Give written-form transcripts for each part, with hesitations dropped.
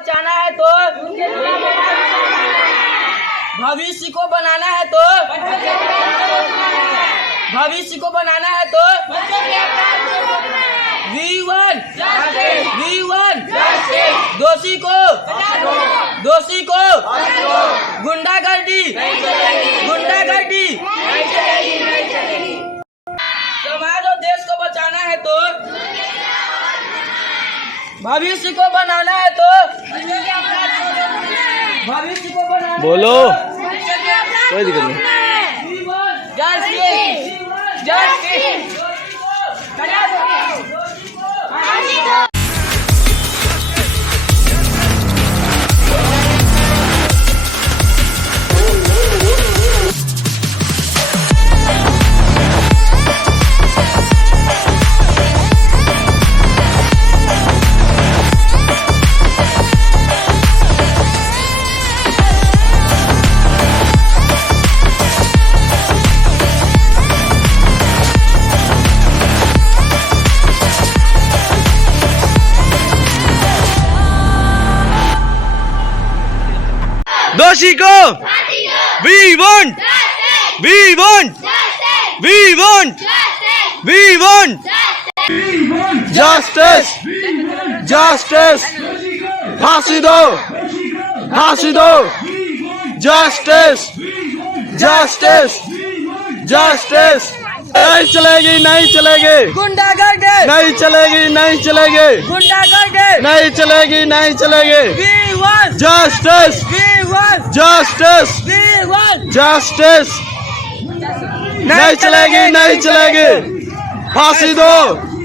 बचाना है तो भविष्य को बनाना है तो भविष्य को बनाना है तो V1 दोषी को गुंडागर्दी समाज और देश को बचाना है तो भविष्य को बनाना है तो भविष्य को बनाना बोलो है कोई दिक्कत नहीं। दोषी को We want justice फांसी दो justice नहीं चलेगी गुंडागर्दी नहीं चलेगी गुंडागर्दी नहीं चलेगी V1 justice नहीं चलेगी फांसी दो justice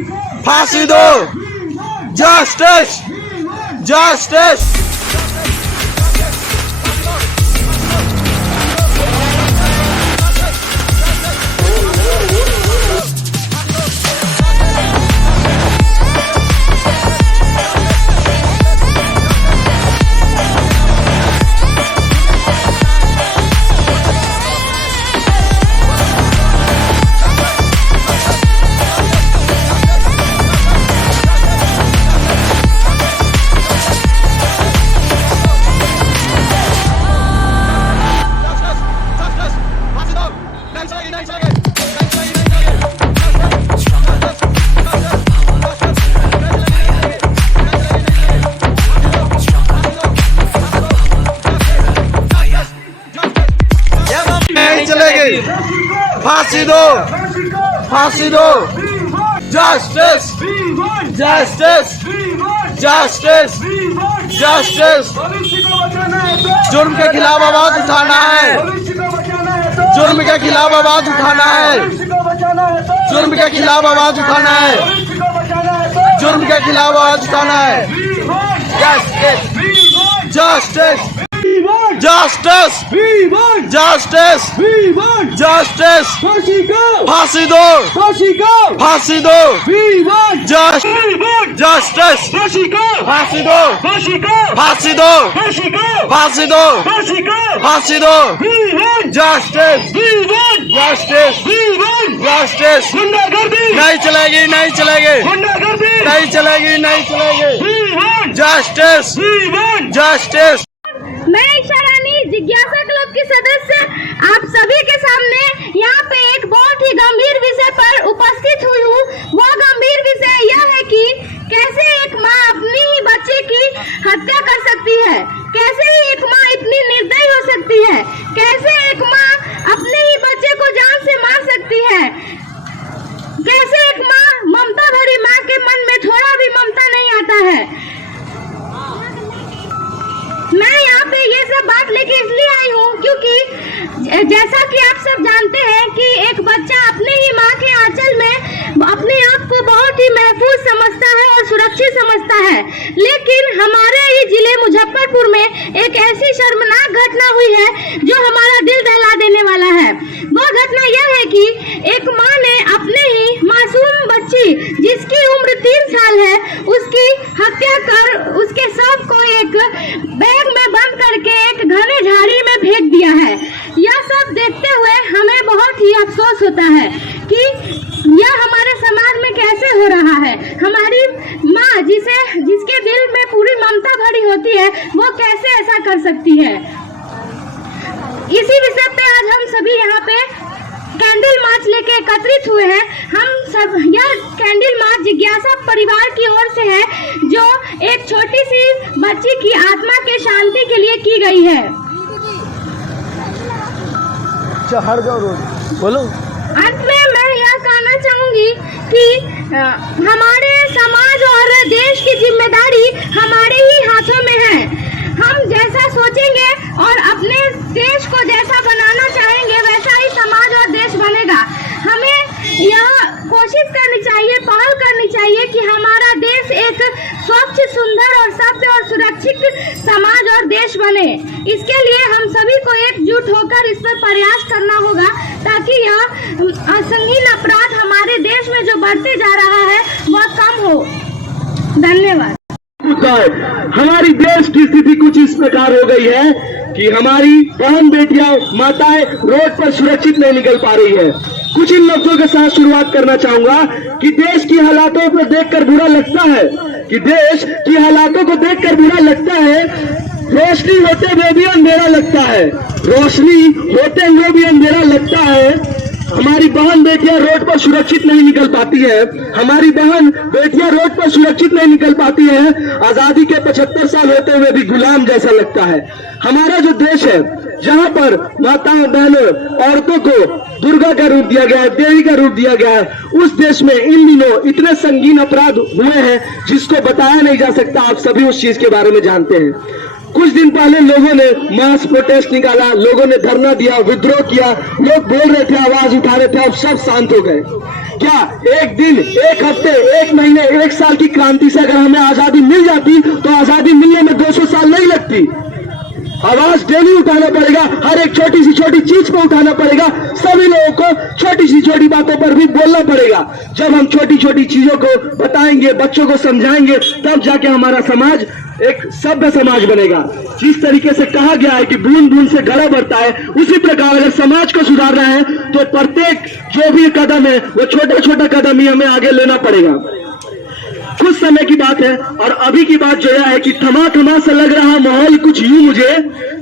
फांसी दो justice जुर्म के खिलाफ आवाज उठाना है जुर्म के खिलाफ आवाज उठाना है justice फांसी दो justice नहीं चलेगी justice मैं ईशा रानी जिज्ञासा क्लब की सदस्य आप सभी के सामने यहाँ पे एक बहुत ही गंभीर विषय पर उपस्थित हुई हूँ। वह गंभीर विषय यह है कि कैसे एक माँ अपनी ही बच्चे की हत्या कर सकती है, कैसे एक माँ इतनी निर्दयी हो सकती है, कैसे एक माँ अपने ही बच्चे को जान से मार सकती है, कैसे एक माँ ममता भरी माँ के मन में थोड़ा भी ममता नहीं आता है। मैं यहाँ पे ये सब बात लेके इसलिए आई हूँ क्योंकि जैसा कि आप सब जानते हैं कि एक बच्चा अपने ही माँ के आंचल में अपने आप को बहुत ही महफूज समझता है और सुरक्षित समझता है, लेकिन हमारे ही जिले मुजफ्फरपुर में एक ऐसी शर्मनाक घटना हुई है जो हमारा दिल दहला देने वाला है। वह घटना यह है कि एक माँ ने अपने ही मासूम बच्ची जिसकी उम्र 3 साल है उसकी हत्या कर उसके शव को एक बैग में बंद करके एक घने झाड़ी में फेंक दिया है। यह सब देखते हुए हमें बहुत ही अफसोस होता है कि यह हमारे समाज में कैसे हो रहा है। हमारी माँ जिसके दिल में पूरी ममता भरी होती होती है वो कैसे ऐसा कर सकती है। इसी विषय पे आज हम सभी यहाँ पे कैंडल मार्च लेके एकत्रित हुए हैं। हम सब यह कैंडल मार्च जिज्ञासा परिवार की ओर से है जो एक छोटी सी बच्ची की आत्मा के शांति के लिए की गई है। हट जाओ रोज बोलो। अंत में मैं यह कहना चाहूंगी कि हमारे समाज और देश की जिम्मेदारी हमारे ही हाथों में है। हम जैसा सोचेंगे और अपने देश को जैसा बनाना चाहेंगे वैसा ही समाज और देश बनेगा। हमें यह कोशिश करनी चाहिए, पहल करनी चाहिए कि हमारा देश एक स्वच्छ, सुंदर और सभ्य और सुरक्षित समाज और देश बने। इसके लिए हम सभी को एकजुट होकर इस पर प्रयास करना होगा ताकि यह संगीन अपराध हमारे देश में जो बढ़ते जा रहा है वह कम हो। धन्यवाद। हमारी देश की स्थिति कुछ इस प्रकार हो गई है कि हमारी बहन बेटियां माताएं रोड पर सुरक्षित नहीं निकल पा रही है। कुछ इन लफ्जों के साथ शुरुआत करना चाहूंगा कि देश की हालातों को देखकर बुरा लगता है रोशनी होते हुए भी अंधेरा लगता है, रोशनी होते हुए भी अंधेरा लगता है। हमारी बहन बेटियां रोड पर सुरक्षित नहीं निकल पाती है, हमारी बहन बेटियां रोड पर सुरक्षित नहीं निकल पाती है। आजादी के 75 साल होते हुए भी गुलाम जैसा लगता है। हमारा जो देश है जहां पर माताओं, बहनों, औरतों को दुर्गा का रूप दिया गया है, देवी का रूप दिया गया है, उस देश में इन दिनों इतने संगीन अपराध हुए हैं जिसको बताया नहीं जा सकता। आप सभी उस चीज के बारे में जानते हैं। कुछ दिन पहले लोगों ने मास प्रोटेस्ट निकाला, लोगों ने धरना दिया, विद्रोह किया, लोग बोल रहे थे, आवाज उठा रहे थे, अब सब शांत हो गए। क्या एक दिन, एक हफ्ते, एक महीने, एक साल की क्रांति से अगर हमें आजादी मिल जाती तो आजादी मिलने में 200 साल नहीं लगती। आवाज डेली उठाना पड़ेगा, हर एक छोटी सी छोटी चीज पर उठाना पड़ेगा, सभी लोगों को छोटी सी छोटी बातों पर भी बोलना पड़ेगा। जब हम छोटी छोटी चीजों को बताएंगे, बच्चों को समझाएंगे, तब जाके हमारा समाज एक सभ्य समाज बनेगा। जिस तरीके से कहा गया है कि बूंद बूंद से घड़ा भरता है, उसी प्रकार अगर समाज को सुधारना है तो प्रत्येक जो भी कदम है वो छोटा छोटा कदम ही हमें आगे लेना पड़ेगा। कुछ समय की बात है और अभी की बात जो है कि थमा थमा सा लग रहा माहौल कुछ यूं मुझे,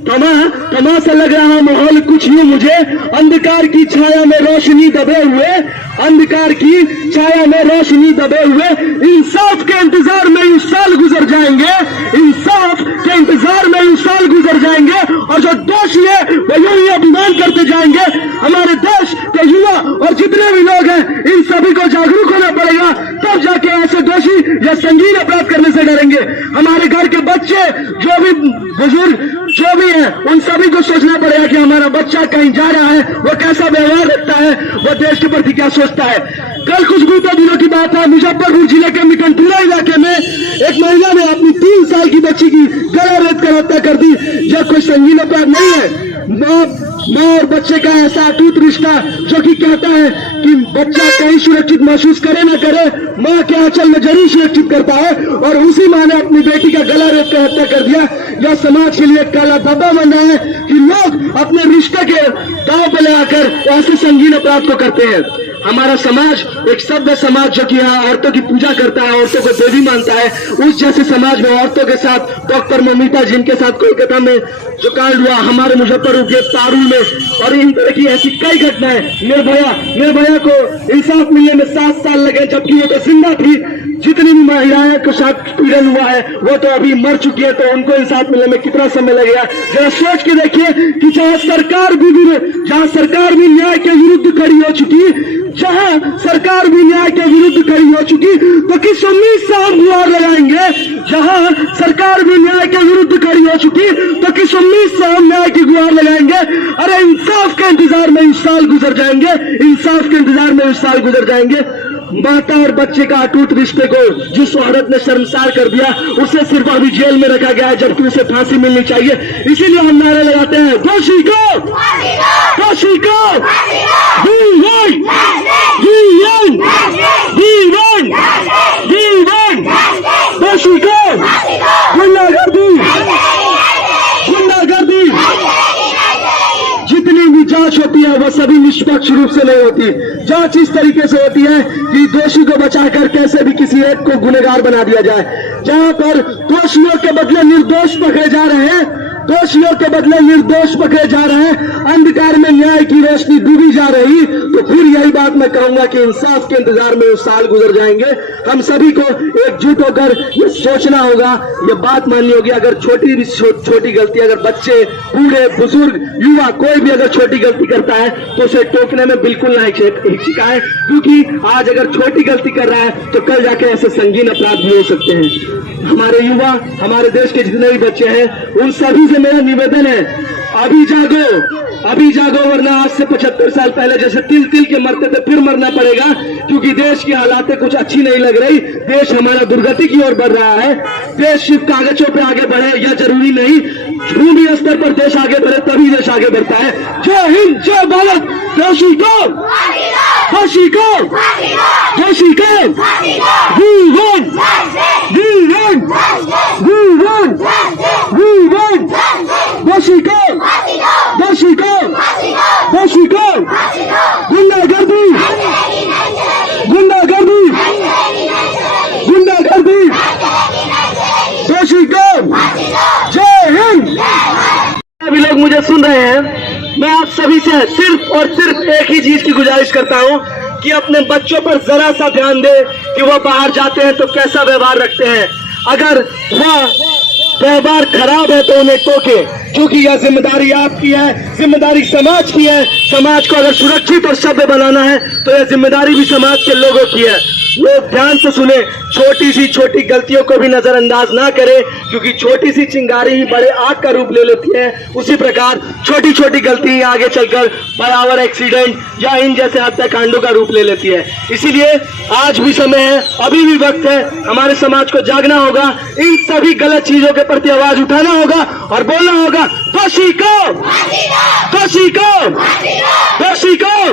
थमा सा लग रहा माहौल कुछ यूं मुझे, अंधकार की छाया में रोशनी दबे हुए, अंधकार की छाया में रोशनी दबे हुए, इंसाफ के इंतजार में यूं साल गुजर जाएंगे, इंसाफ के इंतजार में यूं साल गुजर जाएंगे और जो दोषी है वो यूं ही अभिमान करते जाएंगे। हमारे देश के युवा और जितने भी लोग हैं इन सभी को जागरूक होना पड़ेगा, तब जाके ऐसे दोषी या संगीन अपराध करने से डरेंगे। हमारे घर के बच्चे, जो भी बुजुर्ग जो भी है, उन सभी को सोचना पड़ेगा कि हमारा बच्चा कहीं जा रहा है, वो कैसा व्यवहार रखता है, वो देश के प्रति क्या सोचता है। कल कुछ बीते दिनों की बात है, मुजफ्फरपुर जिले के मिकनपुरा इलाके में एक महिला ने अपनी 3 साल की बच्ची की गला रेत कर हत्या कर दी। यह कोई संगीन अपराध नहीं है। माँ और बच्चे का ऐसा अटूट रिश्ता जो कि कहता है कि बच्चा कहीं सुरक्षित महसूस करे ना करे, माँ के आंचल में जरूर सुरक्षित करता है, और उसी माँ ने अपनी बेटी का गला रेत कर हत्या कर दिया। यह समाज के लिए काला धब्बा बन रहा है कि लोग अपने रिश्ते के दांव पे लगाकर ऐसे संगीन अपराध को करते हैं। हमारा समाज एक सभ्य समाज जो कि यहाँ औरतों की पूजा करता है, औरतों को देवी मानता है, उस जैसे समाज में औरतों के साथ डॉक्टर ममिता जिनके साथ कोलकाता में जो कांड हुआ, हमारे मुजफ्फरपुर के पारुल में, और इन तरह की ऐसी कई घटनाएं। निर्भया को इंसाफ मिलने में 7 साल लगे जबकि वो तो जिंदा थी। जितनी भी महिलाएं के साथ पीड़न हुआ है वो तो अभी मर चुकी है, तो उनको इंसाफ मिलने में कितना समय लगेगा। जरा सोच के देखिए कि जहां सरकार भी न्याय के विरुद्ध खड़ी हो चुकी, तो किस उम्मीद से हम गुहार लगाएंगे। जहां सरकार भी न्याय के विरुद्ध खड़ी हो चुकी तो किस उम्मीद से हम न्याय की गुहार लगाएंगे। अरे इंसाफ के इंतजार में इस साल गुजर जाएंगे, माता और बच्चे का अटूट रिश्ते को जिस औरत ने शर्मसार कर दिया, उसे सिर्फ अभी जेल में रखा गया है जबकि उसे फांसी मिलनी चाहिए। इसीलिए हम नारे लगाते हैं, दोषी को दोषी को गुंडागर्दी। जितनी भी जांच होती है वह सभी निष्पक्ष रूप से नहीं होती। जांच इस तरीके से होती है कि दोषी को बचाकर कैसे भी किसी एक को गुनहगार बना दिया जाए। जहां पर दोषियों के बदले निर्दोष पकड़े जा रहे हैं, दोषियों के बदले निर्दोष पकड़े जा रहे हैं, अंधकार में न्याय की रोशनी डूबी जा रही, तो फिर यही बात मैं कहूंगा कि इंसाफ के इंतजार में साल गुजर जाएंगे। हम सभी को एकजुट होकर ये सोचना होगा, ये बात माननी होगी। अगर छोटी गलती, अगर बच्चे, बूढ़े, बुजुर्ग, युवा कोई भी अगर छोटी गलती करता है तो उसे टोकने में बिल्कुल ना हिचकिचाए, क्योंकि आज अगर छोटी गलती कर रहा है तो कल जाके ऐसे संगीन अपराध भी हो सकते हैं। हमारे युवा, हमारे देश के जितने भी बच्चे हैं, उन सभी से मेरा निवेदन है, अभी जागो, वरना आज से 75 साल पहले जैसे तिल तिल के मरते थे फिर मरना पड़ेगा, क्योंकि देश की हालातें कुछ अच्छी नहीं लग रही। देश हमारा दुर्गति की ओर बढ़ रहा है। देश सिर्फ कागजों पे आगे बढ़े यह जरूरी नहीं, भूमि स्तर पर देश आगे बढ़े तभी देश आगे बढ़ता है। जय हिंद, जय भारत। दोषी कौन? दोषी कौन? दोषी कौन? दोषी कौन? दोषी कौन? दोषी कौन? गुंडागर्दी, गुंडागर्दी, गुंडागर्दी, दोषी कौन? जय हिंद। सभी लोग मुझे सुन रहे हैं, मैं आप सभी से सिर्फ और सिर्फ एक ही चीज की गुजारिश करता हूं कि अपने बच्चों पर जरा सा ध्यान दें कि वह बाहर जाते हैं तो कैसा व्यवहार रखते हैं। अगर वह व्यवहार खराब है तो उन्हें टोके, क्योंकि यह जिम्मेदारी आपकी है, जिम्मेदारी समाज की है। समाज को अगर सुरक्षित और सभ्य बनाना है तो यह जिम्मेदारी भी समाज के लोगों की है। लोग ध्यान से सुने, छोटी गलतियों को भी नजरअंदाज ना करें, क्योंकि छोटी सी चिंगारी ही बड़े आग का रूप ले लेती है। उसी प्रकार छोटी गलती आगे चलकर बराबर एक्सीडेंट या इन जैसे हत्याकांडों का रूप ले लेती है। इसीलिए आज भी समय है, अभी भी वक्त है, हमारे समाज को जागना होगा, इन सभी गलत चीजों के प्रति आवाज उठाना होगा और बोलना होगा, दोषी को, दोषी को, दोषी को,